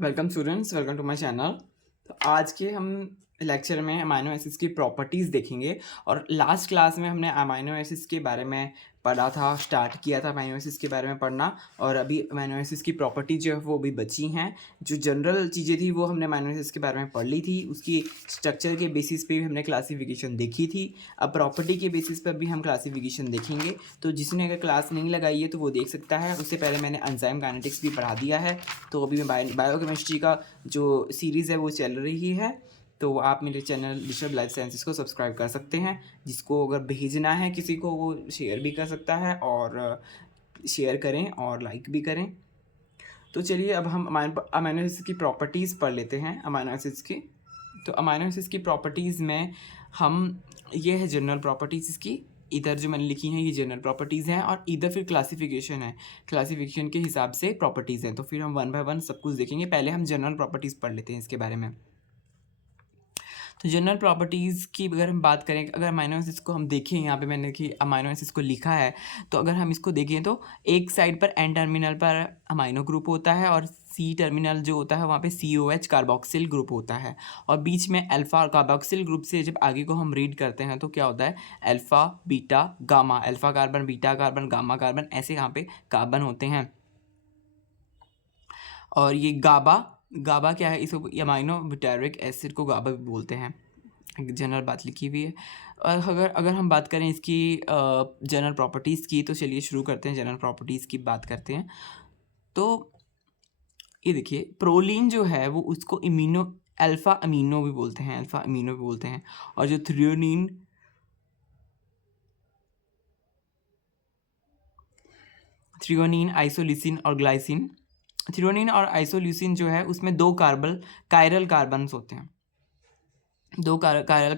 Welcome students, welcome to my channel. तो आज के हम लेक्चर में अमाइनो एसिड्स की प्रॉपर्टीज़ देखेंगे। और लास्ट क्लास में हमने अमाइनो एसिड्स के बारे में पढ़ा था, स्टार्ट किया था अमाइनो एसिड्स के बारे में पढ़ना। और अभी अमाइनो एसिड्स की प्रॉपर्टी जो है वो भी बची हैं। जो जनरल चीज़ें थी वो हमने अमाइनो एसिड्स के बारे में पढ़ ली थी, उसकी स्ट्रक्चर के बेसिस पे भी हमने क्लासिफिकेशन देखी थी। अब प्रॉपर्टी के बेसिस पर भी हम क्लासिफिकेशन देखेंगे। तो जिसने अगर क्लास नहीं लगाई है तो वो देख सकता है। उससे पहले मैंने एंजाइम काइनेटिक्स भी पढ़ा दिया है। तो अभी मैं बायोकेमिस्ट्री का जो सीरीज़ है वो चल रही है। तो आप मेरे चैनल डिजिटल लाइफ साइंसेस को सब्सक्राइब कर सकते हैं। जिसको अगर भेजना है किसी को वो शेयर भी कर सकता है, और शेयर करें और लाइक भी करें। तो चलिए अब हम अमाइनो एसिड्स की प्रॉपर्टीज़ पढ़ लेते हैं। अमाइनो एसिड्स की तो अमाइनो एसिड्स की प्रॉपर्टीज़ में हम ये है जनरल प्रॉपर्टीज़ इसकी। इधर जो मैंने लिखी हैं ये जनरल प्रॉपर्टीज़ हैं, और इधर फिर क्लासिफिकेशन है। क्लासिफिकेशन के हिसाब से प्रॉपर्टीज़ हैं। तो फिर हम वन बाय वन सब कुछ देखेंगे। पहले हम जनरल प्रॉपर्टीज़ पढ़ लेते हैं इसके बारे में। तो जनरल प्रॉपर्टीज़ की अगर हम बात करें, अगर अमाइनो एसिड्स को हम देखें, यहाँ पे मैंने कि अमाइनो एसिड्स को लिखा है। तो अगर हम इसको देखें तो एक साइड पर एन टर्मिनल पर अमाइनो ग्रुप होता है, और सी टर्मिनल जो होता है वहाँ पे COH कार्बोक्सिल ग्रुप होता है। और बीच में अल्फ़ा कार्बोक्सिल ग्रुप से जब आगे को हम रीड करते हैं तो क्या होता है, alpha beta gamma, alpha carbon beta carbon gamma carbon, ऐसे यहाँ पे कार्बन होते हैं। और ये गाबा गाबा क्या है, इसको अमाइनो बुटारिक एसिड को गाबा भी बोलते हैं। एक जनरल बात लिखी हुई है। और अगर अगर हम बात करें इसकी जनरल प्रॉपर्टीज़ की, तो चलिए शुरू करते हैं, जनरल प्रॉपर्टीज़ की बात करते हैं। तो ये देखिए, प्रोलीन जो है वो उसको इमीनो अल्फ़ा अमीनो भी बोलते हैं, अल्फ़ा अमीनो भी बोलते हैं। और जो थ्रियोनीन आइसोलिसिन और ग्लाइसिन, थ्रियोनीन और आइसोल्यूसिन जो है उसमें दो कायरल कार्बन्स होते हैं। दो कायरल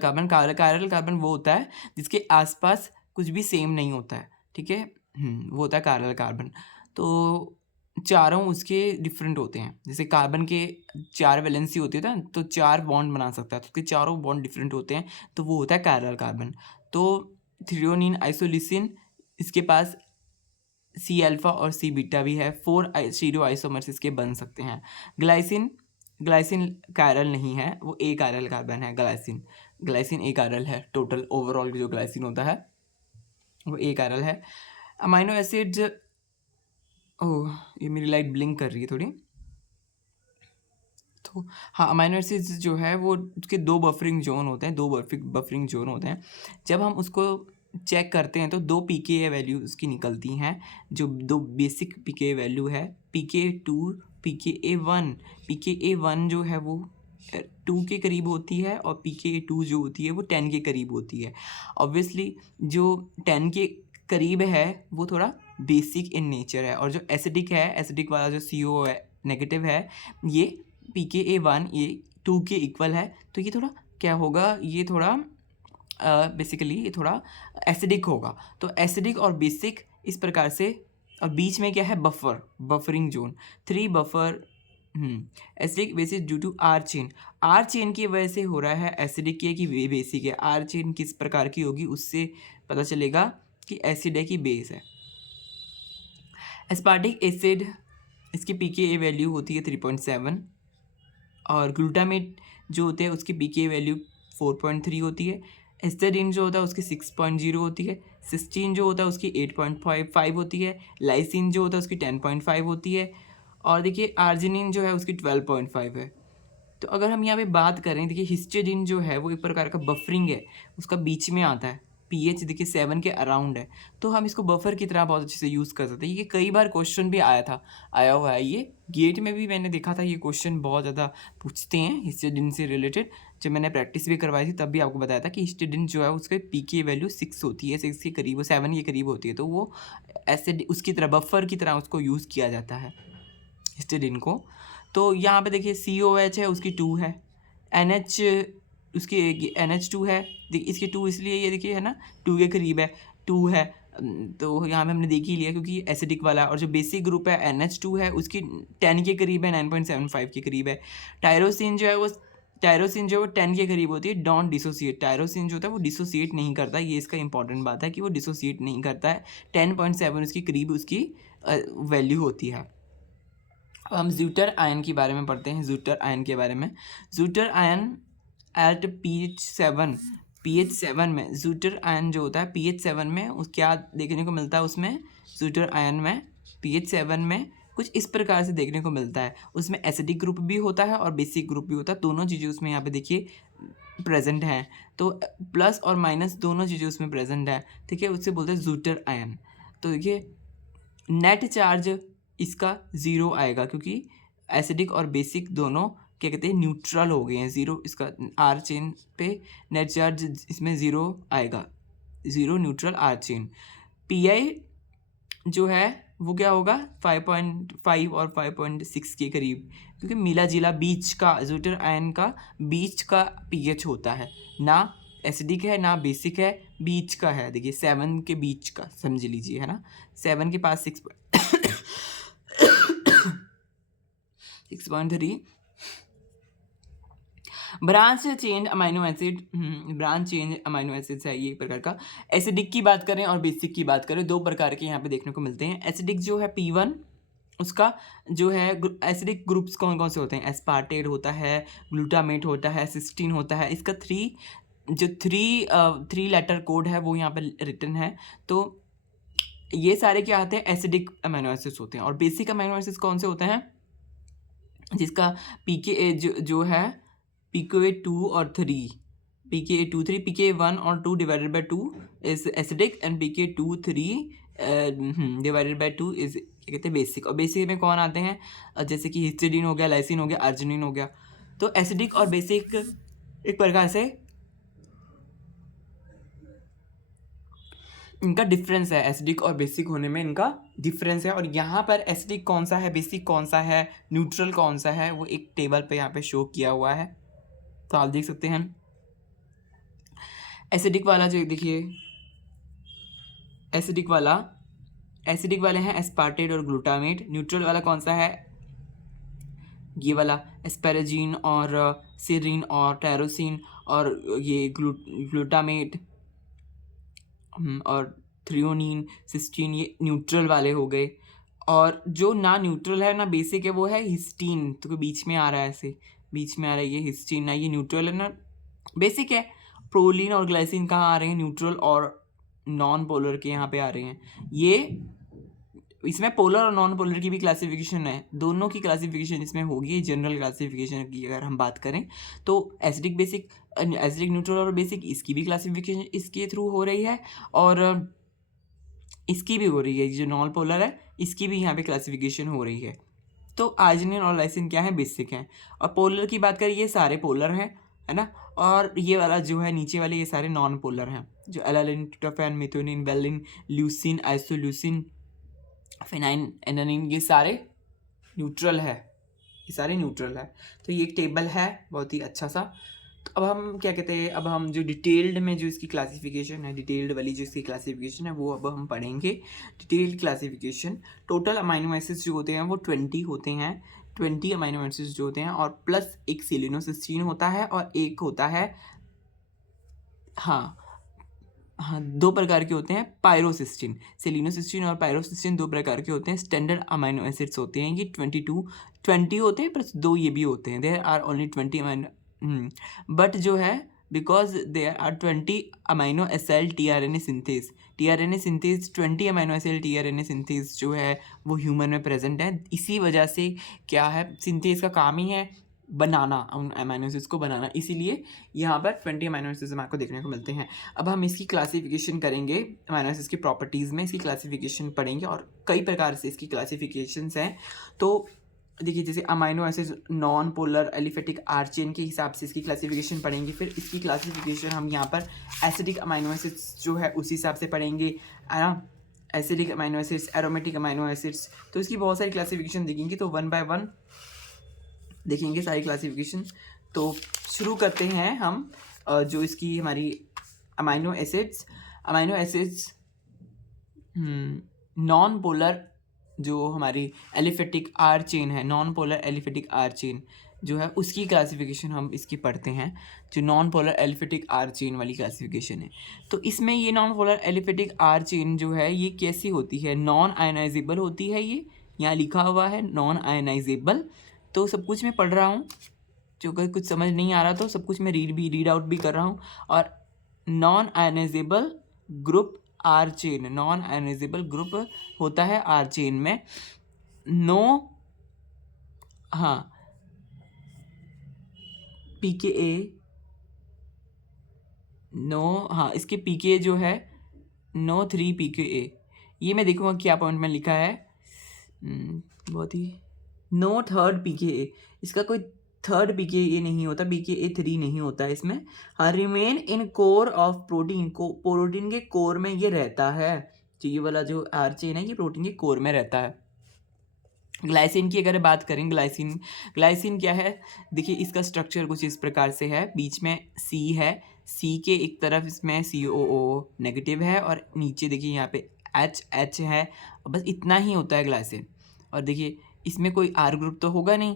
कार्बन वो होता है जिसके आसपास कुछ भी सेम नहीं होता है, ठीक है। वो होता है कायरल कार्बन। तो चारों उसके डिफरेंट होते हैं। जैसे कार्बन के 4 वैलेंसी होती है ना, तो 4 बॉन्ड बना सकता है, तो उसके चारों बॉन्ड डिफरेंट होते हैं, तो वो होता है कायरल कार्बन। तो थ्रियोनिन आइसोलिसिन, इसके पास सी अल्फ़ा और सी बीटा भी है। 4 स्टीरियो आइसोमर्स इसके बन सकते हैं। ग्लाइसिन ग्लाइसिन कायरल नहीं है, वो ए कायरल कार्बन है। ग्लाइसिन ए कायरल है। टोटल ओवरऑल जो ग्लाइसिन होता है वो ए कायरल है। अमाइनो एसिड्स, ओह ये मेरी लाइट ब्लिंक कर रही है थोड़ी। तो हाँ, अमाइनो एसिड्स जो है वो उसके दो बफरिंग जोन होते हैं, दो बफरिंग जोन होते हैं। जब हम उसको चेक करते हैं तो दो pKa वैल्यू उसकी निकलती हैं। जो दो बेसिक pKa वैल्यू है, pKa2 pKa1। pKa1 जो है वो 2 के करीब होती है, और pKa2 जो होती है वो 10 के करीब होती है। ऑब्वियसली जो 10 के करीब है वो थोड़ा बेसिक इन नेचर है, और जो एसिडिक है, एसिडिक वाला जो CO है नेगेटिव है, ये pKa1 ये 2 के इक्वल है। तो ये थोड़ा क्या होगा, ये थोड़ा बेसिकली ये थोड़ा एसिडिक होगा। तो एसिडिक और बेसिक इस प्रकार से। और बीच में क्या है, buffering zone 3 buffer. Acidic basic due to R chain की वजह से हो रहा है एसिडिक है कि बेसिक है। आर चेन किस प्रकार की होगी उससे पता चलेगा कि एसिड है कि बेस है। एस्पार्टिक एसिड, इसकी pKa वैल्यू होती है 3.7। और ग्लूटामेट जो होते हैं उसकी pKa वैल्यू 4.3 होती है। एस्टेडिन जो होता है उसकी 6.0 होती है। सिस्टीन जो होता है उसकी 8.5 होती है। लाइसिन जो होता है उसकी 10.5 होती है। और देखिए आर्जिनिन जो है उसकी 12.5 है। तो अगर हम यहाँ पे बात करें, देखिए हिस्टिडीन जो है वो एक प्रकार का बफरिंग है, उसका बीच में आता है। pH देखिए 7 के अराउंड है, तो हम इसको बफर की तरह बहुत अच्छे से यूज़ कर सकते हैं। ये कई बार क्वेश्चन भी आया हुआ है। ये गेट में भी मैंने देखा था, ये क्वेश्चन बहुत ज़्यादा पूछते हैं हिस्टिडीन से रिलेटेड। जब मैंने प्रैक्टिस भी करवाई थी तब भी आपको बताया था कि हिस्टिडीन जो है उसके pKa वैल्यू 6 होती है, 6 के करीब, 7 के करीब होती है। तो वो एसिड उसकी तरह, बफर की तरह उसको यूज़ किया जाता है हिस्टिडीन को। तो यहाँ पे देखिए COH है उसकी 2 है। NH उसकी NH2 है। देखिए इसकी 2 इसलिए ये देखिए है ना 2 के करीब है, 2 है। तो यहाँ पे हमने देख ही लिया क्योंकि एसिडिक वाला। और जो बेसिक ग्रुप है NH2 है उसकी 10 के करीब है, 9.75 के करीब है। टायरोसिन जो है वो 10 के करीब होती है। डोंट डिसोसिएट, टायरोसिन जो होता है वो डिसोसिएट नहीं करता। ये इसका इंपॉर्टेंट बात है कि वो डिसोसिएट नहीं करता है। 10.7 उसके करीब उसकी वैल्यू होती है। अब हम ज़्यूटर आयन के बारे में पढ़ते हैं, ज़्यूटर आयन के बारे में। ज़्यूटर आयन एट pH 7 में, ज़्यूटर आयन जो होता है pH 7 में उस क्या देखने को मिलता है उसमें, ज़्यूटर आयन में pH 7 में कुछ इस प्रकार से देखने को मिलता है। उसमें एसिडिक ग्रुप भी होता है और बेसिक ग्रुप भी होता है, दोनों चीज़ें उसमें यहाँ पे देखिए प्रेजेंट हैं। तो प्लस और माइनस दोनों चीज़ें उसमें प्रेजेंट है, ठीक है। उससे बोलते हैं ज़्यूटर आयन। तो देखिए नेट चार्ज इसका ज़ीरो आएगा क्योंकि एसिडिक और बेसिक दोनों क्या कहते हैं न्यूट्रल हो गए हैं। ज़ीरो इसका आर चेन पे नेट चार्ज इसमें ज़ीरो आएगा, zero neutral R chain. PI जो है वो क्या होगा 5.5 और 5.6 के करीब, क्योंकि मिला जिला बीच का ज़्यूटर आयन का बीच का पीएच होता है, ना एसिडिक है ना बेसिक है, बीच का है। देखिए 7 के बीच का समझ लीजिए, है ना। 7 के पास 6.3 branch change amino acid, branch change amino acids है ये एक प्रकार का। एसिडिक की बात करें और बेसिक की बात करें, दो प्रकार के यहाँ पे देखने को मिलते हैं। एसिडिक जो है P1 उसका जो है एसिडिक ग्रुप्स कौन कौन से होते हैं, एस्पार्टेट होता है, ग्लूटामेट होता है, सिस्टीन होता है। इसका थ्री लेटर कोड है वो यहाँ पे रिटन है। तो ये सारे क्या आते हैं एसिडिक अमाइनो एसिड्स होते हैं। और बेसिक अमाइनो एसिड्स कौन से होते हैं, जिसका पीके जो है pKa 2 और 3, pKa 2 3, pKa 1 और 2 divided by 2 is acidic and pKa 2 3 divided by 2 is क्या कहते हैं बेसिक। और बेसिक में कौन आते हैं, जैसे कि हिस्टिडीन हो गया, लाइसिन हो गया, अर्जिनिन हो गया। तो एसिडिक और बेसिक एक प्रकार से इनका डिफरेंस है, एसिडिक और बेसिक होने में इनका डिफरेंस है। और यहाँ पर एसिडिक कौन सा है, बेसिक कौन सा है, न्यूट्रल कौन सा है, वो एक टेबल पे यहाँ पे शो किया हुआ है। तो आप देख सकते हैं एसिडिक वाला जो देखिए एसिडिक वाले हैं एस्पार्टेट और ग्लूटामेट। न्यूट्रल वाला कौन सा है, ये वाला एस्पेराजीन और सीरीन और टायरोसिन और ये ग्लूटामेट और थ्रियोनिन, सिस्टीन, ये न्यूट्रल वाले हो गए। और जो ना न्यूट्रल है ना बेसिक है वो है हिस्टीन, तो बीच में आ रहा है, ऐसे बीच में आ रहा है ये हिस्टीन, ना ये न्यूट्रल है ना बेसिक है। प्रोलीन और ग्लाइसिन कहाँ आ रहे हैं, न्यूट्रल और नॉन पोलर के यहाँ पे आ रहे हैं। ये इसमें पोलर और नॉन पोलर की भी क्लासिफिकेशन है, दोनों की क्लासिफिकेशन इसमें होगी जनरल क्लासिफिकेशन की अगर हम बात करें तो। एसिडिक बेसिक, एसिडिक न्यूट्रल और बेसिक इसकी भी क्लासिफिकेशन इसके थ्रू हो रही है और इसकी भी हो रही है, जो नॉन पोलर है इसकी भी यहाँ पे क्लासिफिकेशन हो रही है। तो आर्जिनिन और लाइसिन क्या है, बेसिक हैं। और पोलर की बात करें ये सारे पोलर हैं, है ना। और ये वाला जो है नीचे वाले ये सारे नॉन पोलर हैं, जो alanine, tryptophan, methionine, valine, leucine, isoleucine, phenylalanine, alanine, ये सारे न्यूट्रल है, ये सारे न्यूट्रल है। तो ये एक टेबल है बहुत ही अच्छा सा। तो अब हम क्या कहते हैं, अब हम जो डिटेल्ड में जो इसकी क्लासिफिकेशन है, डिटेल्ड वाली जो इसकी क्लासिफिकेशन है वो अब हम पढ़ेंगे। Detailed classification, total amino acids जो होते हैं वो 20 होते हैं, 20 अमाइनो एसिड्स जो होते हैं, और प्लस एक सेलिनोसिस्टीन होता है और एक होता है हाँ दो प्रकार के होते हैं पायरोसिस्टीन। सेलिनोसिस्टीन और पायरोसिस्टीन दो प्रकार के होते हैं, स्टैंडर्ड अमाइनो एसिड्स होते हैं। ये 20 होते हैं प्लस दो ये भी होते हैं, there are only 20 amino but जो है because there are 20 amino acid tRNA synthase, 20 amino acid tRNA synthase जो है वो ह्यूमन में प्रेजेंट है। इसी वजह से क्या है, सिंथेस का काम ही है बनाना, उन अमाइनो एसिड्स को बनाना, इसीलिए यहाँ पर 20 अमाइनो एसिड्स आपको देखने को मिलते हैं। अब हम इसकी क्लासिफिकेशन करेंगे, अमाइनो एसिड्स की प्रॉपर्टीज़ में इसकी क्लासिफिकेशन पढ़ेंगे और कई प्रकार से इसकी क्लासिफिकेशंस हैं। तो देखिए जैसे amino acids non polar aliphatic R chain के हिसाब से इसकी क्लासिफिकेशन पढ़ेंगे। फिर इसकी क्लासिफिकेशन हम यहाँ पर एसिडिक अमाइनो एसिड्स जो है उसी हिसाब से पढ़ेंगे, है ना। Acidic amino acids, aromatic amino acids, तो इसकी बहुत सारी क्लासिफिकेशन देखेंगे। तो 1 बाय 1 देखेंगे सारी क्लासिफिकेशन। तो शुरू करते हैं हम जो इसकी हमारी अमाइनो एसिड्स नॉन पोलर जो हमारी एलिफेटिक आर चेन है, non polar aliphatic R chain जो है उसकी क्लासिफिकेशन हम इसकी पढ़ते हैं, जो non polar aliphatic R chain वाली क्लासिफिकेशन है। तो इसमें ये non polar aliphatic R chain जो है ये कैसी होती है, नॉन आयनाइजेबल होती है, ये यहाँ लिखा हुआ है नॉन आयनाइजेबल, तो सब कुछ मैं पढ़ रहा हूँ, जो अगर कुछ समझ नहीं आ रहा तो सब कुछ मैं रीड आउट भी कर रहा हूँ। और non ionizable group R chain, non ionizable group होता है आर चेन में। नो, हाँ, पीकेए, नो, हाँ, इसके पीके जो है नो 3 पीकेए, ये मैं देखूँगा क्या पॉइंट में लिखा है। बहुत ही, नो थर्ड पीकेए, इसका कोई थर्ड पीकेए नहीं होता, पीकेए 3 नहीं होता है इसमें। हाँ, remain in core of protein, को प्रोटीन के कोर में ये रहता है, तो ये वाला जो आर चेन है ये प्रोटीन के कोर में रहता है। ग्लाइसिन की अगर बात करें, ग्लाइसिन क्या है, देखिए इसका स्ट्रक्चर कुछ इस प्रकार से है, बीच में सी है, सी के एक तरफ इसमें COO नेगेटिव है और नीचे देखिए यहाँ पे H है, बस इतना ही होता है ग्लाइसिन। और देखिए इसमें कोई R ग्रुप तो होगा नहीं,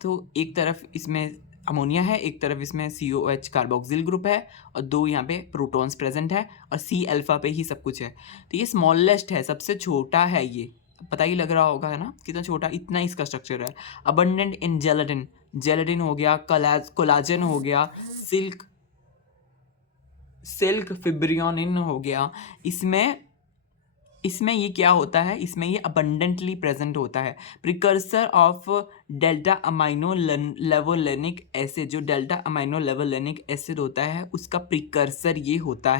तो एक तरफ इसमें अमोनिया है, एक तरफ इसमें COH कार्बोक्सिल ग्रुप है और 2 यहाँ पे प्रोटॉन्स प्रेजेंट है और C अल्फा पे ही सब कुछ है। तो ये स्मॉलेस्ट है, सबसे छोटा है ये, पता ही लग रहा होगा है ना कितना छोटा, इतना इसका स्ट्रक्चर है। अबंडेंट इन जेलेटिन, जेलेटिन हो गया, कोलाजन हो गया, सिल्क फिब्रियोनिन हो गया, इसमें ये क्या होता है, इसमें ये अबंडेंटली प्रेजेंट होता है। Precursor of delta amino levulinic acid, जो डेल्टा अमाइनो लेवोलेनिक एसिड होता है उसका प्रिकर्सर ये होता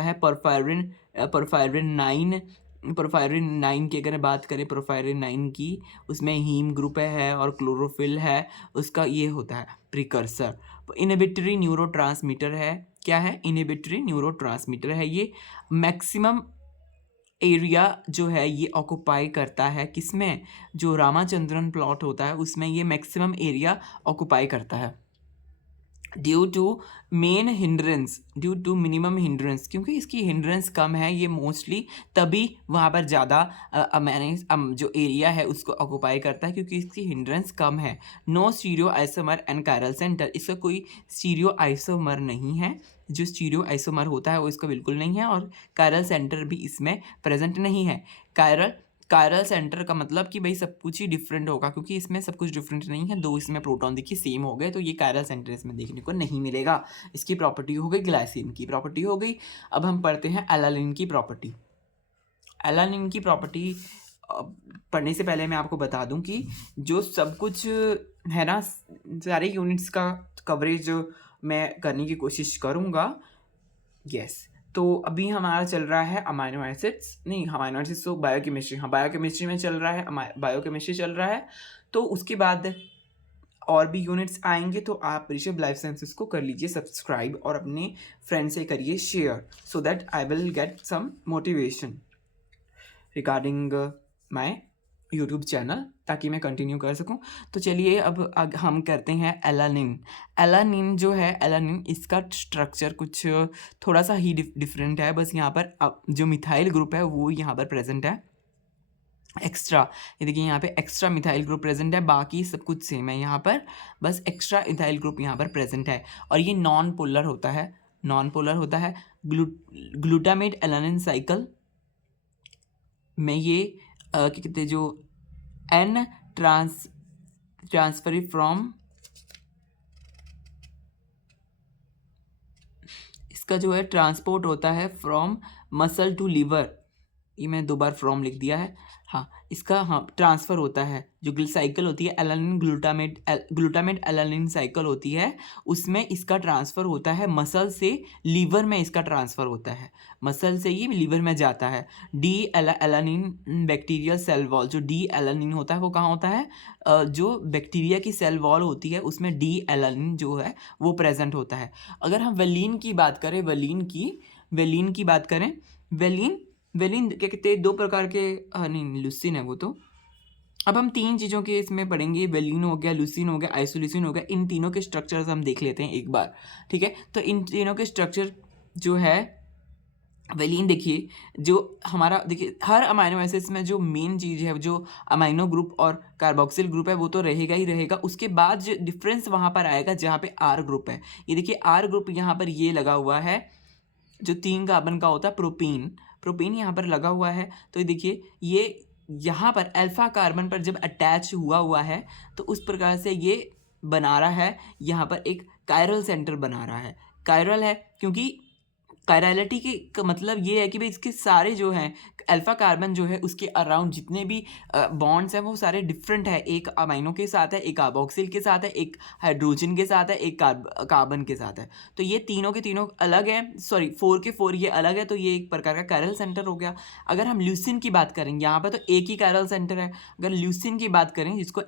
है, परफायरिन 9। प्रोफायरिन 9 की अगर बात करें, प्रोफायरिन 9 की, उसमें हीम ग्रुप है और क्लोरोफिल है, उसका ये होता है प्रिकर्सर। इनहिबिटरी न्यूरोट्रांसमीटर है, क्या है, इनहिबिटरी न्यूरोट्रांसमीटर है ये। मैक्सिमम एरिया जो है ये ऑक्युपाई करता है किसमें, जो रामाचंद्रन प्लॉट होता है उसमें ये मैक्सिमम एरिया ऑक्युपाई करता है। ड्यू टू मिनिमम हिंड्रेंस, क्योंकि इसकी हिंड्रेंस कम है, ये मोस्टली तभी वहाँ पर ज़्यादा जो एरिया है उसको ऑक्युपाई करता है क्योंकि इसकी हिंड्रेंस कम है। No stereo isomer and chiral centre, इसका कोई स्टीरियो आइसोमर नहीं है, जो स्टीरियो आइसोमर होता है वो इसका बिल्कुल नहीं है, और कायरल सेंटर भी इसमें प्रेजेंट नहीं है। कायरल सेंटर का मतलब कि भाई सब कुछ ही डिफरेंट होगा, क्योंकि इसमें सब कुछ डिफरेंट नहीं है, 2 इसमें प्रोटॉन देखिए सेम हो गए, तो ये कायरल सेंटर इसमें देखने को नहीं मिलेगा। इसकी प्रॉपर्टी हो गई, ग्लाइसिन की प्रॉपर्टी हो गई। अब हम पढ़ते हैं एलानिन की प्रॉपर्टी। एलानिन की प्रॉपर्टी पढ़ने से पहले मैं आपको बता दूं कि जो सब कुछ है ना, सारे यूनिट्स का कवरेज मैं करने की कोशिश करूँगा। यस, तो अभी हमारा चल रहा है अमाइनो एसिड्स, नहीं अमाइनो एसिड्स तो बायोकेमिस्ट्री, हाँ बायोकेमिस्ट्री में चल रहा है, बायोकेमिस्ट्री चल रहा है। तो उसके बाद और भी यूनिट्स आएंगे, तो आप ऋषभ लाइफ साइंसेस को कर लीजिए सब्सक्राइब और अपने फ्रेंड से करिए share, so that I will get some motivation regarding my YouTube channel, ताकि मैं कंटिन्यू कर सकूं। तो चलिए अब हम करते हैं एलानिन। एलानिन जो है, एलानिन इसका स्ट्रक्चर कुछ थोड़ा सा ही डिफरेंट है, बस यहाँ पर जो मिथाइल ग्रुप है वो यहाँ पर प्रेजेंट है एक्स्ट्रा, ये देखिए यहाँ पे एक्स्ट्रा मिथाइल ग्रुप प्रेजेंट है, बाकी सब कुछ सेम है यहाँ पर, बस एक्स्ट्रा इथाइल ग्रुप यहाँ पर प्रेजेंट है। और ये नॉन पोलर होता है, ग्लूटामेट एलानिन साइकिल में ये क्या कहते हैं, जो एन ट्रांसफर फ्रॉम, इसका जो है ट्रांसपोर्ट होता है फ्रॉम मसल टू लीवर, ये मैं 2 बार फ्रॉम लिख दिया है, हाँ इसका हाँ ट्रांसफ़र होता है, जो साइकिल होती है एलानिन ग्लूटामेट एलानिन साइकिल होती है, उसमें इसका ट्रांसफ़र होता है मसल से लीवर में, इसका ट्रांसफ़र होता है मसल से ये लीवर में जाता है। D alanine bacterial cell wall, जो डी एलानिन होता है वो कहाँ होता है, जो बैक्टीरिया की सेल वॉल होती है उसमें डी एलानिन जो है वो प्रेजेंट होता है। अगर हम वेलिन की बात करें, वेलिन क्या कहते हैं, 2 प्रकार के, नहीं लुसीन है वो तो। अब हम 3 चीज़ों के इसमें पढ़ेंगे, वेलिन हो गया, लुसीन हो गया, आइसोल्यूसिन हो गया, इन तीनों के स्ट्रक्चर्स हम देख लेते हैं एक बार, ठीक है। तो इन तीनों के स्ट्रक्चर जो है, वेलिन देखिए, जो हमारा देखिए हर अमाइनो एसिड्स में जो मेन चीज़ है, जो अमाइनो ग्रुप और कार्बोक्सिल ग्रुप है वो तो रहेगा ही रहेगा, उसके बाद जो डिफरेंस वहाँ पर आएगा जहाँ पे आर ग्रुप है। ये देखिए आर ग्रुप यहाँ पर ये लगा हुआ है, जो 3 कार्बन का होता है प्रोपीन यहाँ पर लगा हुआ है। तो ये देखिए, ये यहाँ पर अल्फा कार्बन पर जब अटैच हुआ हुआ है तो उस प्रकार से ये बना रहा है, यहाँ पर एक कायरल सेंटर बना रहा है। कायरल है क्योंकि कायरलिटी के का मतलब ये है कि भाई इसके सारे जो हैं अल्फा कार्बन जो है उसके अराउंड जितने भी बॉन्ड्स हैं वो सारे डिफरेंट है। एक अमाइनो के साथ है, एक कार्बोक्सिल के साथ है, एक हाइड्रोजन के साथ है, एक कार्बन के साथ है। तो ये तीनों के तीनों अलग हैं, सॉरी 4 के 4 ये अलग है, तो ये एक प्रकार का कायरल सेंटर हो गया। अगर हम ल्यूसिन की बात करें, यहाँ पर तो एक ही कायरल सेंटर है। अगर ल्यूसिन की बात करें जिसको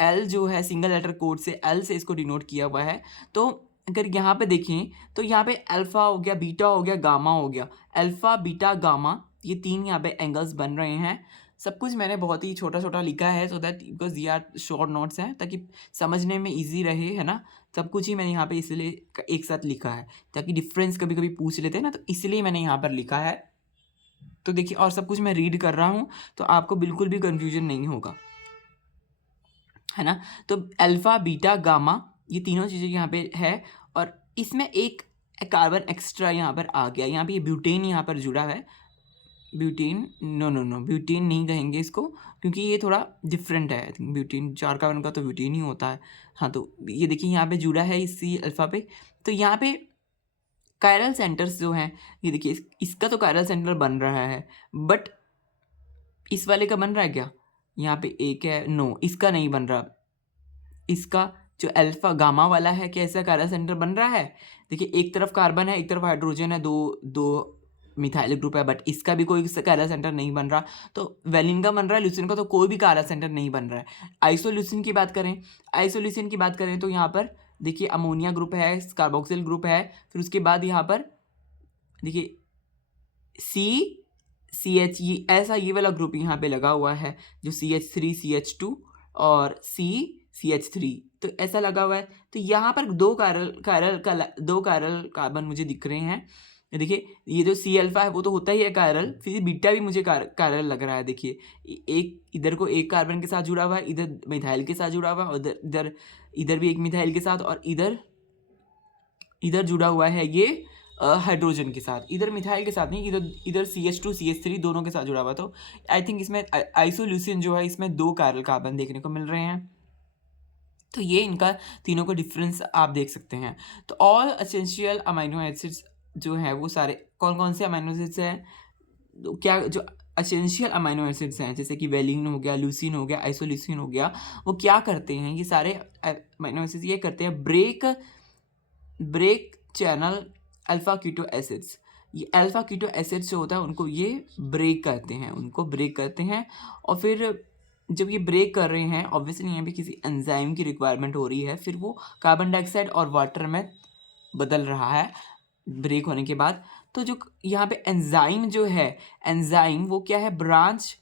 एल जो है सिंगल लेटर कोड से एल से इसको डिनोट किया हुआ है, तो अगर यहाँ पे देखें तो यहाँ पे अल्फ़ा हो गया, बीटा हो गया, गामा हो गया। अल्फ़ा, बीटा, गामा ये 3 यहाँ पे एंगल्स बन रहे हैं। सब कुछ मैंने बहुत ही छोटा-छोटा लिखा है सो दैट बिकॉज़ ये आर शॉर्ट नोट्स हैं ताकि समझने में ईज़ी रहे, है ना? सब कुछ ही मैंने यहाँ पे इसलिए एक साथ लिखा है ताकि डिफ़रेंस कभी-कभी पूछ लेते हैं ना, तो इसलिए मैंने यहाँ पर लिखा है। तो देखिए और सब कुछ मैं रीड कर रहा हूँ तो आपको बिल्कुल भी कन्फ्यूज़न नहीं होगा, है ना? तो अल्फ़ा, बीटा, गामा ये तीनों चीज़ें यहाँ पे है और इसमें एक कार्बन एक्स्ट्रा यहाँ पर आ गया। यहाँ पे ये ब्यूटेन यहाँ पर जुड़ा है। ब्यूटेन नो ब्यूटेन नहीं कहेंगे इसको क्योंकि ये थोड़ा डिफरेंट है। आई थिंक ब्यूटेन 4 कार्बन का तो ब्यूटेन ही होता है। हाँ, तो ये देखिए यहाँ पे जुड़ा है इसी अल्फ़ा पे। तो यहाँ पे कायरल सेंटर्स जो हैं, ये देखिए इसका तो कायरल सेंटर बन रहा है, बट इस वाले का बन रहा है क्या? यहाँ पे एक है, नो इसका नहीं बन रहा। इसका जो अल्फ़ा गामा वाला है, क्या इसका कायरल सेंटर बन रहा है? देखिए एक तरफ कार्बन है, एक तरफ हाइड्रोजन है, दो मिथाइल ग्रुप है, बट इसका भी कोई कायरल सेंटर नहीं बन रहा। तो वेलिन का बन रहा है, ल्यूसीन का तो कोई भी कायरल सेंटर नहीं बन रहा है। आइसोल्यूसिन की बात करें तो यहाँ पर देखिए अमोनिया ग्रुप है, कार्बोक्सिल ग्रुप है, फिर उसके बाद यहाँ पर देखिए CH ये ऐसा ये वाला ग्रुप यहाँ पे लगा हुआ है जो CH3 CH2 और CH3, तो ऐसा लगा हुआ है। तो यहाँ पर दो कायरल कार्बन मुझे दिख रहे हैं। देखिए ये जो सी अल्फा है वो तो होता ही है कायरल, फिर बीटा भी मुझे कायरल लग रहा है। देखिए एक इधर को एक कार्बन के साथ जुड़ा हुआ है, इधर मिथाइल के साथ जुड़ा हुआ है, और इधर इधर भी एक मिथाइल के साथ, और इधर जुड़ा हुआ है ये हाइड्रोजन के साथ। इधर मिथाइल के साथ नहीं, इधर CH2 CH3 दोनों के साथ जुड़ा हुआ। तो आई थिंक इसमें आइसोल्यूसिन जो है इसमें 2 कायरल कार्बन देखने को मिल रहे हैं। तो ये इनका तीनों का डिफरेंस आप देख सकते हैं। तो ऑल एसेंशियल अमाइनो एसिड्स जो हैं वो सारे कौन कौन से अमाइनो एसिड्स हैं, तो क्या जो एसेंशियल अमाइनो एसिड्स हैं जैसे कि वेलिन हो गया, ल्यूसीन हो गया, आइसोल्यूसिन हो गया, वो क्या करते हैं? ये सारे अमाइनो एसिड्स ये करते हैं ब्रेक चैनल अल्फ़ा कीटो एसिड्स। ये अल्फ़ा कीटो एसिड्स जो होता है उनको ये ब्रेक करते हैं और फिर जब ये ब्रेक कर रहे हैं ऑब्वियसली यहाँ पे किसी एंजाइम की रिक्वायरमेंट हो रही है, फिर वो कार्बन डाइऑक्साइड और वाटर में बदल रहा है ब्रेक होने के बाद। तो जो यहाँ पे एंजाइम जो है, एंजाइम वो क्या है? ब्रांच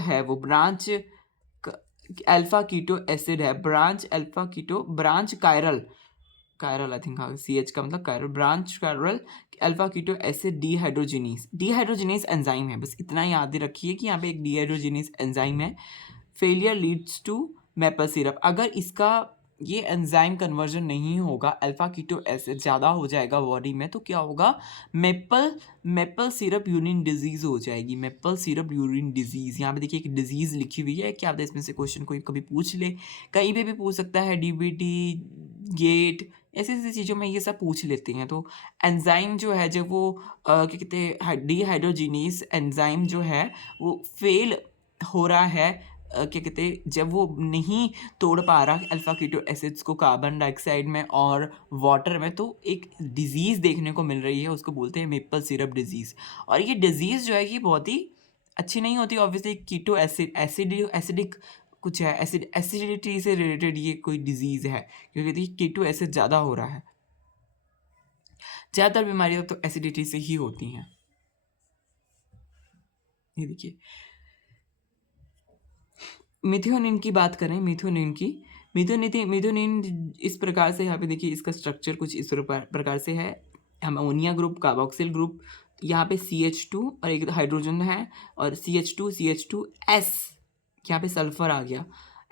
है, वो ब्रांच अल्फा कीटो एसिड है, ब्रांच कायरल आई थिंक, हाँ CH का मतलब chiral, branch chiral alpha keto acid dehydrogenase enzyme है। बस इतना याद रखिए कि यहाँ पे एक डीहाइड्रोजिनेस एंजाइम है। Failure leads to maple syrup. अगर इसका ये एंजाइम कन्वर्जन नहीं होगा, अल्फा कीटो एसिड ज़्यादा हो जाएगा बॉडी में, तो क्या होगा? मेपल सिरप यूरिन डिजीज़ हो जाएगी। मेपल सिरप यूरिन डिजीज़, यहाँ पे देखिए एक डिजीज़ लिखी हुई है। क्या आप इसमें से क्वेश्चन कोई कभी पूछ ले, कहीं पे भी पूछ सकता है, DBT गेट ऐसी ऐसी चीज़ों में ये सब पूछ लेते हैं। तो एंजाइम जो है जब वो क्या कहते हैं डीहाइड्रोजिनेस एंजाइम जो है वो फेल हो रहा है, क्या कहते हैं जब वो नहीं तोड़ पा रहा अल्फा कीटो एसिड्स को कार्बन डाइऑक्साइड में और वाटर में, तो एक डिजीज़ देखने को मिल रही है, उसको बोलते हैं मेपल सिरप डिजीज़। और ये डिजीज़ जो है ये बहुत ही अच्छी नहीं होती ऑब्वियसली। कीटो एसिडिक कुछ है, एसिडिटी से रिलेटेड ये कोई डिजीज़ है क्योंकि देखिए कीटो एसिड ज़्यादा हो रहा है। ज़्यादातर बीमारियाँ तो एसिडिटी से ही होती हैं। ये देखिए मिथ्योनिन की बात करें, मिथ्योनिन इस प्रकार से, यहाँ पे देखिए इसका स्ट्रक्चर कुछ इस प्रकार से है। अमोनिया ग्रुप, कार्बोक्सिल ग्रुप, यहाँ पे CH2 और एक हाइड्रोजन है, और CH2S, यहाँ पे सल्फर आ गया,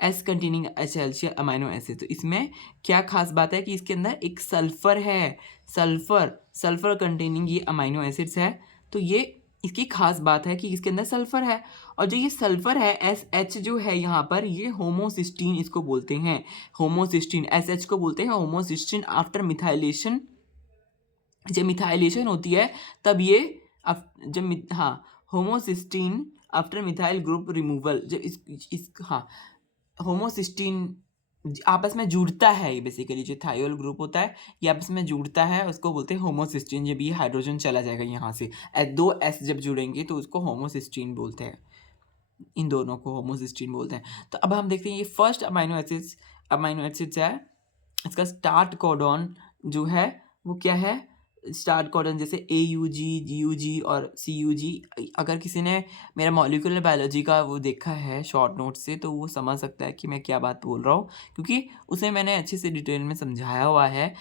S containing essential amino acid. तो इसमें क्या खास बात है कि इसके अंदर एक सल्फर है, सल्फर कंटेनिंग ये अमाइनो एसिड्स है। तो ये इसकी खास बात है कि इसके अंदर सल्फर है, और जो ये सल्फर है SH जो है यहाँ पर, ये होमोसिस्टीन इसको बोलते हैं। होमोसिस्टीन SH को बोलते हैं होमोसिस्टीन। आफ्टर मिथाइलेशन, जब मिथाइलेशन होती है तब ये हाँ, homocysteine after methyl group removal, जब इस हाँ, होमोसिस्टीन आपस में जुड़ता है, ये बेसिकली जो थायोल ग्रुप होता है ये आपस में जुड़ता है, उसको बोलते हैं होमोसिस्टीन। जब ये हाइड्रोजन चला जाएगा यहाँ से, दो एस जब जुड़ेंगे तो उसको होमोसिस्टीन बोलते हैं। इन दोनों को होमोसिस्टीन बोलते हैं। तो अब हम देखते हैं ये फर्स्ट अमाइनो एसिड्स है। इसका स्टार्ट कोडॉन जो है वो क्या है, स्टार्ट कोडॉन जैसे AUG, GUG और CUG। अगर किसी ने मेरा मॉलिक्यूलर बायोलॉजी का वो देखा है शॉर्ट नोट से तो वो समझ सकता है कि मैं क्या बात बोल रहा हूँ, क्योंकि उसे मैंने अच्छे से डिटेल में समझाया हुआ है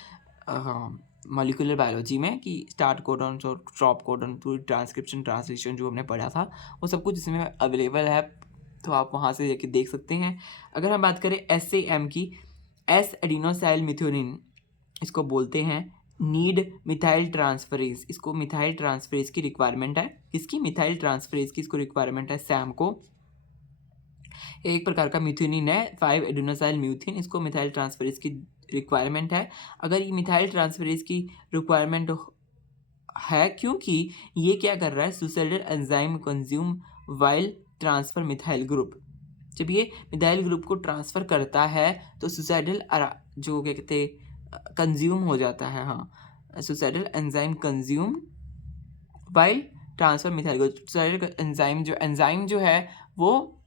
मॉलिक्यूलर बायोलॉजी में कि स्टार्ट कोडॉन और स्टॉप कोडॉन, पूरी ट्रांसक्रिप्शन ट्रांसलेशन जो हमने पढ़ा था वो सब कुछ इसमें अवेलेबल है, तो आप वहाँ से जाके देख सकते हैं। अगर हम बात करें SAM की, एस एडिनोसाइल मिथ्योनिन इसको बोलते हैं। नीड मिथाइल ट्रांसफरेज, इसको मिथाइल ट्रांसफरेज की रिक्वायरमेंट है। किसकी? मिथाइल ट्रांसफरेज की इसको रिक्वायरमेंट है, सैम को। एक प्रकार का मिथ्योनिन है 5 एडिनोसाइल म्यूथिन, इसको मिथाइल ट्रांसफरेज की रिक्वायरमेंट है। अगर ये मिथाइल ट्रांसफरेज की रिक्वायरमेंट है, क्योंकि ये क्या कर रहा है, suicidal enzyme consume while transfer methyl group. जब ये मिथाइल ग्रुप को ट्रांसफ़र करता है तो सुसाइडल जो क्या कहते हैं कंज्यूम हो जाता है। हाँ, suicidal enzyme consume while transfer methyl group. Suicidal enzyme जो है वो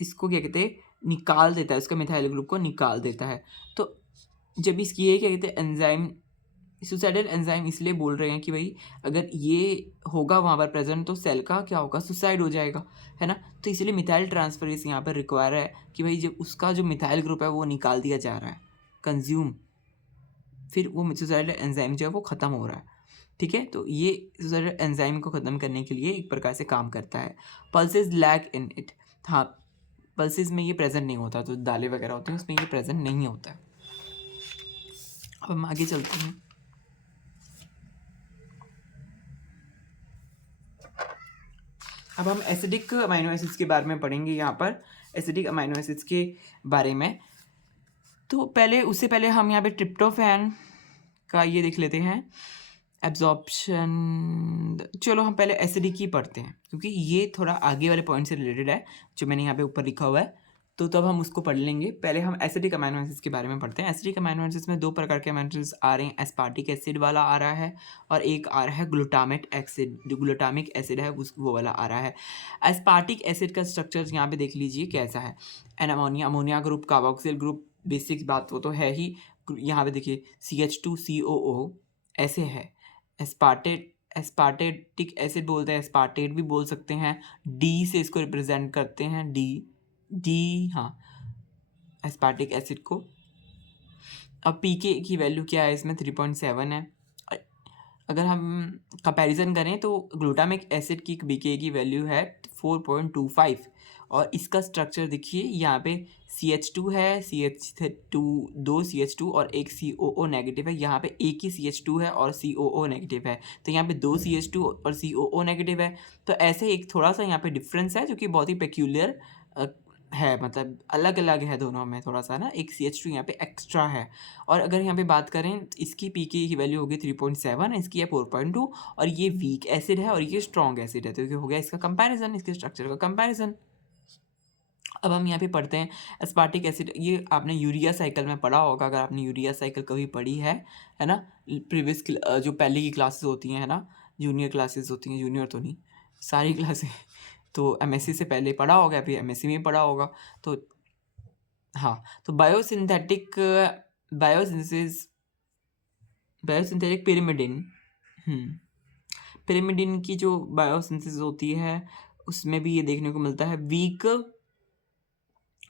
इसको क्या कहते हैं निकाल देता है, उसका मिथाइल ग्रुप को निकाल देता है। तो जब इसकी ये क्या कहते हैं एंजाइम, सुसाइडल एंजाइम इसलिए बोल रहे हैं कि भाई अगर ये होगा वहाँ पर प्रेजेंट तो सेल का क्या होगा, सुसाइड हो जाएगा, है ना। तो इसलिए मिथाइल ट्रांसफरेज यहाँ पर रिक्वायर है कि भाई जब उसका जो मिथाइल ग्रुप है वो निकाल दिया जा रहा है, कंज्यूम, फिर वो सुसाइडल एंजाइम जो है वो ख़त्म हो रहा है। ठीक है, तो ये सुसाइडल एंजाइम को ख़त्म करने के लिए एक प्रकार से काम करता है। पल्सेज लैक इन इट, हाँ पल्सेज में ये प्रेजेंट नहीं होता, तो दालें वगैरह होते हैं उसमें ये प्रेजेंट नहीं होता है। अब हम आगे चलते हैं। अब हम एसिडिक अमाइनो एसिड्स के बारे में पढ़ेंगे यहाँ पर, एसिडिक अमाइनो एसिड्स के बारे में। तो उससे पहले हम यहाँ पे ट्रिप्टोफैन का ये देख लेते हैं एब्जॉर्प्शन। चलो हम पहले एसिडिक ही पढ़ते हैं क्योंकि ये थोड़ा आगे वाले पॉइंट से रिलेटेड है जो मैंने यहाँ पे ऊपर लिखा हुआ है, तो तब हम उसको पढ़ लेंगे। पहले हम एसिडिक अमाइनो एसिड्स के बारे में पढ़ते हैं। एसिडिक अमाइनो एसिड्स में दो प्रकार के अमाइनो एसिड्स आ रहे हैं, एस्पार्टिक एसिड वाला आ रहा है और एक आ रहा है ग्लूटामेट एसिड, जो ग्लूटामिक एसिड है वो वाला आ रहा है। एस्पार्टिक एसिड का स्ट्रक्चर यहाँ पे देख लीजिए कैसा है, ammonia, ammonia group, carboxyl group, basic बात वो तो है ही। यहाँ पे देखिए CH2COO ऐसे है। एस्पार्टेटिक एसिड बोलते हैं, एस्पार्टेट भी बोल सकते हैं। डी से इसको रिप्रेजेंट करते हैं, डी हाँ एस्पार्टिक एसिड को। अब पीके की वैल्यू क्या है इसमें 3.7 है। अगर हम कंपैरिजन करें तो ग्लूटामिक एसिड की पीके की वैल्यू है 4.25 और इसका स्ट्रक्चर देखिए यहाँ पे CH2 है, दो CH2 और एक COO नेगेटिव है। यहाँ पे एक ही CH2 है और COO नेगेटिव है, तो यहाँ पे दो CH2 और COO नेगेटिव है। तो ऐसे एक थोड़ा सा यहाँ पे डिफरेंस है जो कि बहुत ही पेक्यूलियर है, मतलब अलग अलग है दोनों में थोड़ा सा ना, एक CH2 यहाँ पे एक्स्ट्रा है। और अगर यहाँ पे बात करें इसकी पीके की वैल्यू होगी 3.7, इसकी है 4.2 और ये वीक एसिड है और ये स्ट्रॉन्ग एसिड है, तो ये हो गया इसका कंपैरिजन, इसके स्ट्रक्चर का कंपैरिजन। अब हम यहाँ पे पढ़ते हैं एस्पार्टिक एसिड। ये आपने यूरिया साइकिल में पढ़ा होगा, अगर आपने यूरिया साइकिल कभी पढ़ी है ना, प्रीवियस जो पहले की क्लासेस होती हैं है ना, जूनियर क्लासेस होती हैं, जूनियर तो नहीं सारी क्लासेस तो MSc से पहले पढ़ा होगा, फिर MSc में पढ़ा होगा। तो हाँ, तो बायोसिंथेटिक पिरिमिडिन, पिरिमिडिन की जो बायोसिंथेसिस होती है उसमें भी ये देखने को मिलता है weak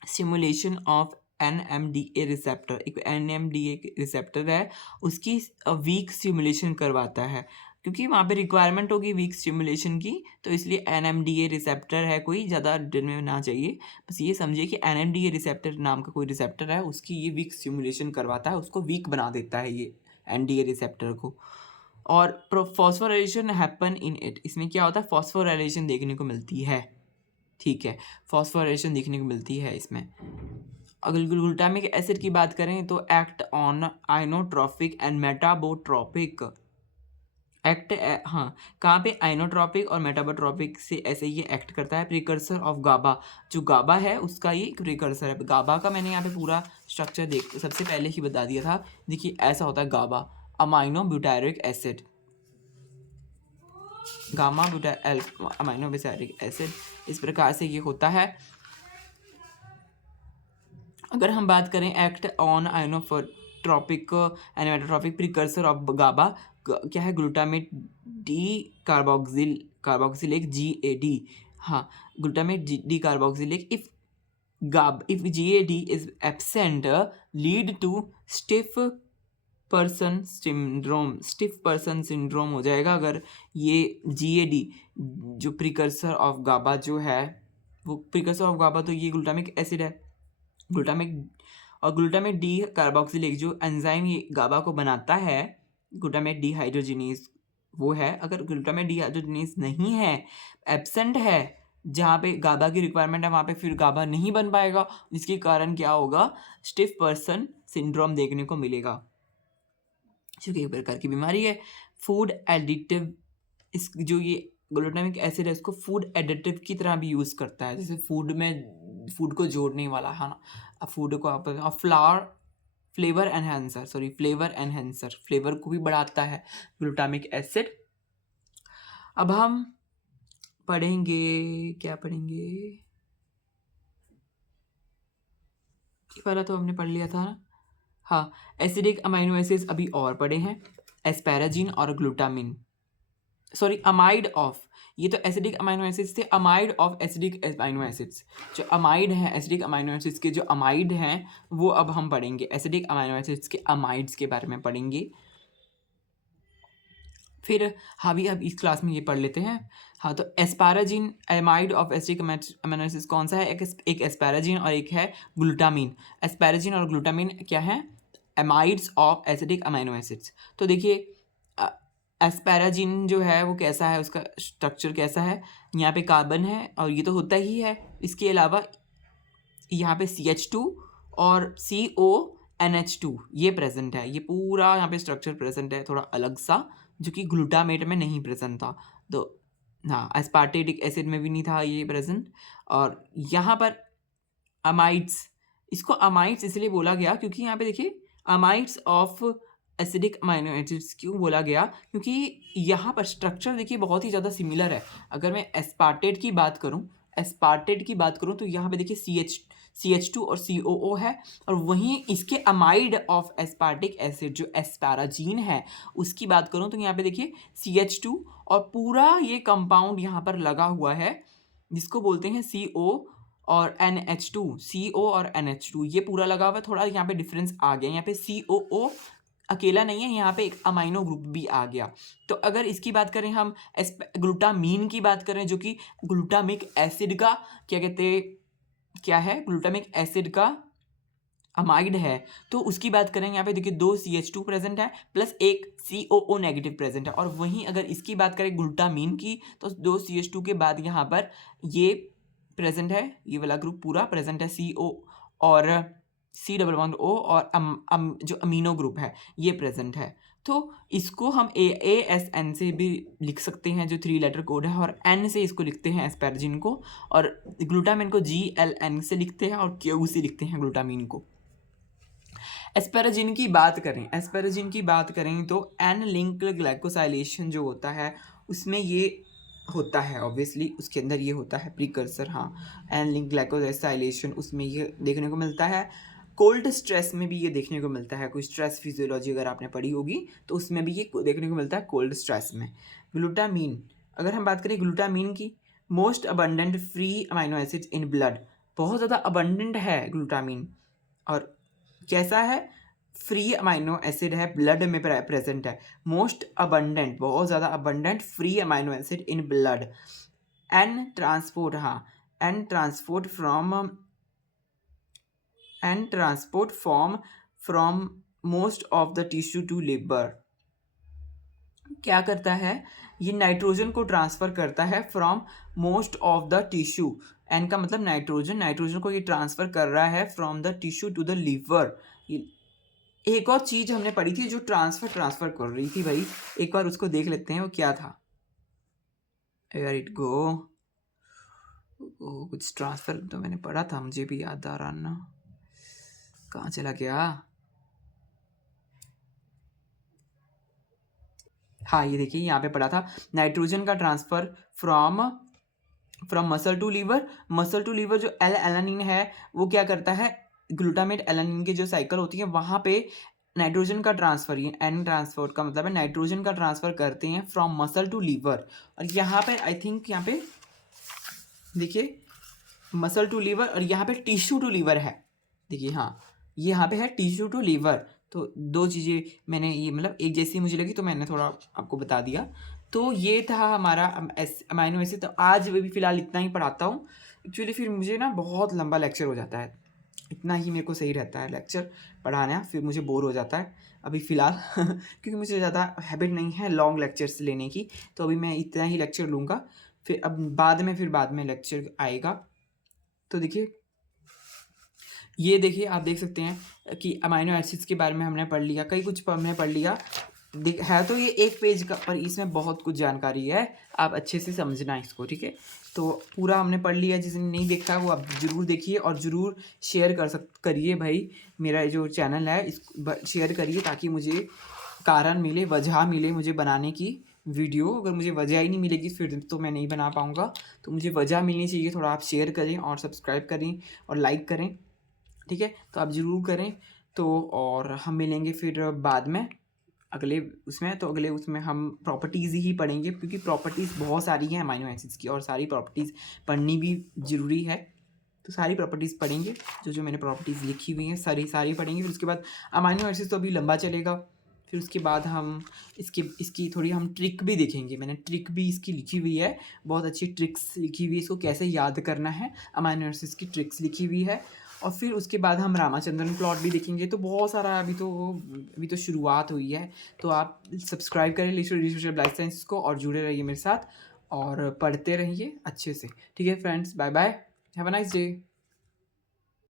stimulation of NMDA receptor. एक NMDA रिसेप्टर है, उसकी वीक स्टिमुलेशन करवाता है, क्योंकि वहाँ पे रिक्वायरमेंट होगी वीक स्टिमुलेशन की, तो इसलिए NMDA रिसेप्टर है, कोई ज़्यादा डिटेल में ना चाहिए, बस ये समझिए कि NMDA रिसेप्टर नाम का कोई रिसेप्टर है, उसकी ये वीक स्टिमुलेशन करवाता है, उसको वीक बना देता है ये NDA रिसेप्टर को। और फॉस्फोराइलेशन हैपन इन इट, इसमें क्या होता है, फॉस्फोराइलेशन देखने को मिलती है, ठीक है, फॉस्फोराइलेशन देखने को मिलती है इसमें। अगर ग्लूटामिक एसिड की बात करें तो एक्ट ऑन आइनोट्रॉपिक एंड मेटाबोट्रॉपिक, हाँ, कहाँ पे, आइनोट्रॉपिक और मेटाबोट्रॉपिक से ऐसे ये एक्ट करता है। प्रिकर्सर ऑफ गाबा, जो गाबा है उसका ये प्रिकर्सर है। गाबा का मैंने यहाँ पे पूरा स्ट्रक्चर सबसे पहले ही बता दिया था। देखिए ऐसा होता है GABA, amino butyric acid, gamma amino butyric acid, इस प्रकार से ये होता है। अगर हम बात करें act on ionotropic and metabotropic precursor of GABA, क्या है, ग्लूटामेट डी कार्बोक्सिलेक GAD, हाँ, glutamate decarboxylase. If GAD is absent lead to stiff person syndrome हो जाएगा। अगर ये GAD जो प्रिकर्सर ऑफ गाबा जो है, वो प्रिकर्सर ऑफ गाबा तो ये ग्लूटामिक एसिड है, ग्लूटामेट डी कार्बोक्सिलेक जो एंजाइम ये गाबा को बनाता है, ग्लूटामेट डी हाइड्रोजिनेज वो है। अगर ग्लूटामेट डी हाइड्रोजिनेज नहीं है, एब्सेंट है, जहाँ पे गाबा की रिक्वायरमेंट है वहाँ पे फिर गाबा नहीं बन पाएगा, जिसके कारण क्या होगा, स्टिफ पर्सन सिंड्रोम देखने को मिलेगा, जो कि एक प्रकार की बीमारी है। फूड एडिटिव, इस जो ये ग्लूटामिक एसिड है इसको फूड एडिटिव की तरह भी यूज़ करता है, जैसे फूड को जोड़ने वाला है ना, फूड को आप, और फ्लेवर एनहेंसर, फ्लेवर को भी बढ़ाता है ग्लूटामिक एसिड। अब हम पढ़ेंगे, क्या पढ़ेंगे, ये वाला तो हमने पढ़ लिया था ना, हाँ, एसिडिक अमाइनो एसिड्स अभी और पढ़े हैं, एस्पैराजिन और ग्लूटामिन, सॉरी अमाइड ऑफ, ये तो एसिडिक अमाइनो एसिड्स थे, amide of acidic amino acids, जो अमाइड हैं एसिडिक अमाइनो एसिड्स के, जो अमाइड हैं वो अब हम पढ़ेंगे, एसिडिक अमाइनो एसिड्स के अमाइड्स के बारे में पढ़ेंगे। फिर हाँ भी अब इस क्लास में ये पढ़ लेते हैं। हाँ, तो asparagine amide of acidic amino acids कौन सा है, एक एस्पैराजिन और एक है ग्लूटामिन। एस्पैराजिन और ग्लूटामिन क्या है, amides of acidic amino acids. तो देखिए एस्पैराजिन जो है वो कैसा है, उसका स्ट्रक्चर कैसा है, यहाँ पे कार्बन है और ये तो होता ही है, इसके अलावा यहाँ पे CH2 और CONH2 ये प्रेजेंट है, ये पूरा यहाँ पे स्ट्रक्चर प्रेजेंट है, थोड़ा अलग सा, जो कि ग्लूटामेट में नहीं प्रेजेंट था। तो हाँ, एस्पार्टेटिक एसिड में भी नहीं था ये प्रेजेंट। और यहाँ पर अमाइड्स, इसको अमाइड्स इसलिए बोला गया क्योंकि यहाँ पे देखिए amides of acidic amino acids क्यों बोला गया, क्योंकि यहाँ पर स्ट्रक्चर देखिए बहुत ही ज़्यादा सिमिलर है। अगर मैं एस्पार्टेट की बात करूँ तो यहाँ पे देखिए CH2 और COO है, और वहीं इसके अमाइड ऑफ एस्पार्टिक एसिड जो एस्पैराजीन है उसकी बात करूँ तो यहाँ पे देखिए CH2 और पूरा ये कंपाउंड यहाँ पर लगा हुआ है, जिसको बोलते हैं CO और NH2, ये पूरा लगा हुआ है। थोड़ा यहाँ पे डिफरेंस आ गया, यहाँ पे COO अकेला नहीं है, यहाँ पे एक अमाइनो ग्रुप भी आ गया। तो अगर इसकी बात करें हम, ग्लूटामीन की बात करें, जो कि ग्लूटामिक एसिड का क्या है, ग्लूटामिक एसिड का अमाइड है, तो उसकी बात करें यहाँ पे देखिए 2 CH2 प्रेजेंट है प्लस एक COO नेगेटिव प्रेजेंट है। और वहीं अगर इसकी बात करें ग्लूटामीन की, तो 2 CH2 के बाद यहाँ पर ये प्रेजेंट है, ये वाला ग्रुप पूरा प्रेजेंट है, CO और C+O और जो अमीनो ग्रुप है ये प्रेजेंट है। तो इसको हम ASN से भी लिख सकते हैं, जो 3 लेटर कोड है, और N से इसको लिखते हैं एस्पैराजिन को, और ग्लूटामिन को GLN से लिखते हैं, और Q से लिखते हैं ग्लूटामिन को। एस्पैराजिन की बात करें तो N लिंक्ड ग्लाइकोसाइलेशन जो होता है उसमें ये होता है, ऑब्वियसली उसके अंदर ये होता है प्रीकर्सर, हाँ, N लिंक ग्लाइकोसाइलेशन उसमें ये देखने को मिलता है। कोल्ड स्ट्रेस में भी ये देखने को मिलता है, कोई स्ट्रेस फिजियोलॉजी अगर आपने पढ़ी होगी तो उसमें भी ये देखने को मिलता है कोल्ड स्ट्रेस में। ग्लूटामीन, अगर हम बात करें ग्लूटामीन की, most abundant free amino acids in blood, बहुत ज़्यादा अबंडेंट है ग्लूटामीन, और कैसा है, फ्री अमाइनो एसिड है, ब्लड में प्रेजेंट है, मोस्ट अबंडेंट, बहुत ज़्यादा abundant free amino acid in blood. N transport form from most of the tissue to liver, क्या करता है, ये नाइट्रोजन को ट्रांसफ़र करता है from most of the tissue. N का मतलब नाइट्रोजन, नाइट्रोजन को ये ट्रांसफ़र कर रहा है from the tissue to the liver. एक और चीज़ हमने पढ़ी थी जो ट्रांसफ़र कर रही थी भाई, एक बार उसको देख लेते हैं वो क्या था। वेयर इट गो, कुछ ट्रांसफ़र तो मैंने पढ़ा था, मुझे भी याद आ रहा ना, कहाँ चला गया। हाँ, ये देखिए यहाँ पे पढ़ा था, नाइट्रोजन का transfer from from muscle to liver. जो एल एलानिन है वो क्या करता है, ग्लूटामेट एलानिन की जो साइकिल होती है वहाँ पे नाइट्रोजन का ट्रांसफर, ये एन ट्रांसपोर्ट का मतलब है नाइट्रोजन का ट्रांसफर करते हैं फ्रॉम मसल टू लीवर। और यहाँ पे आई थिंक यहाँ पे देखिए मसल टू लीवर, और यहाँ पे टिश्यू टू लीवर है। देखिए हाँ, ये यहाँ पे है टिश्यू टू लीवर। तो दो चीज़ें मैंने ये मतलब एक जैसी मुझे लगी तो मैंने थोड़ा आपको बता दिया। तो ये था हमारा अमाइनो एसिड। तो आज भी फ़िलहाल इतना ही पढ़ाता हूँ। एक्चुअली फिर मुझे ना बहुत लंबा लेक्चर हो जाता है, इतना ही मेरे को सही रहता है लेक्चर पढ़ाना, फिर मुझे बोर हो जाता है अभी फ़िलहाल क्योंकि मुझे ज़्यादा हैबिट नहीं है लॉन्ग लेक्चर्स लेने की। तो अभी मैं इतना ही लेक्चर लूँगा, फिर अब बाद में लेक्चर आएगा। तो देखिए, ये देखिए आप देख सकते हैं कि अमाइनो एसिड्स के बारे में हमने पढ़ लिया, कई कुछ हमने पढ़ लिया। है तो ये एक पेज का, पर इसमें बहुत कुछ जानकारी है, आप अच्छे से समझना इसको, ठीक है। तो पूरा हमने पढ़ लिया, जिसने नहीं देखा वो आप ज़रूर देखिए और ज़रूर शेयर करिए भाई, मेरा जो चैनल है इसको शेयर करिए ताकि मुझे कारण मिले, वजह मिले मुझे बनाने की वीडियो। अगर मुझे वजह ही नहीं मिलेगी फिर तो मैं नहीं बना पाऊँगा। तो मुझे वजह मिलनी चाहिए, थोड़ा आप शेयर करें और सब्सक्राइब करें और लाइक करें, ठीक है। तो आप ज़रूर करें। तो और हम मिलेंगे फिर बाद में अगले उसमें। तो अगले उसमें हम प्रॉपर्टीज़ ही पढ़ेंगे, क्योंकि प्रॉपर्टीज़ बहुत सारी हैं अमाइनो एसिड्स की और सारी प्रॉपर्टीज़ पढ़नी भी ज़रूरी है। तो सारी प्रॉपर्टीज़ पढ़ेंगे, जो मैंने प्रॉपर्टीज़ लिखी हुई हैं सारी पढ़ेंगे। फिर उसके बाद अमाइनो एसिड्स तो अभी लंबा चलेगा। फिर उसके बाद हम इसकी थोड़ी हम ट्रिक भी देखेंगे। मैंने ट्रिक भी इसकी लिखी हुई है, बहुत अच्छी ट्रिक्स लिखी हुई है, इसको कैसे याद करना है, अमाइनो एसिड्स की ट्रिक्स लिखी हुई है। और फिर उसके बाद हम रामाचंद्रन प्लॉट भी देखेंगे। तो बहुत सारा अभी तो शुरुआत हुई है। तो आप सब्सक्राइब करें लिटरेचर लाइफ साइंस को और जुड़े रहिए मेरे साथ और पढ़ते रहिए अच्छे से, ठीक है friends. Bye bye, have a nice day.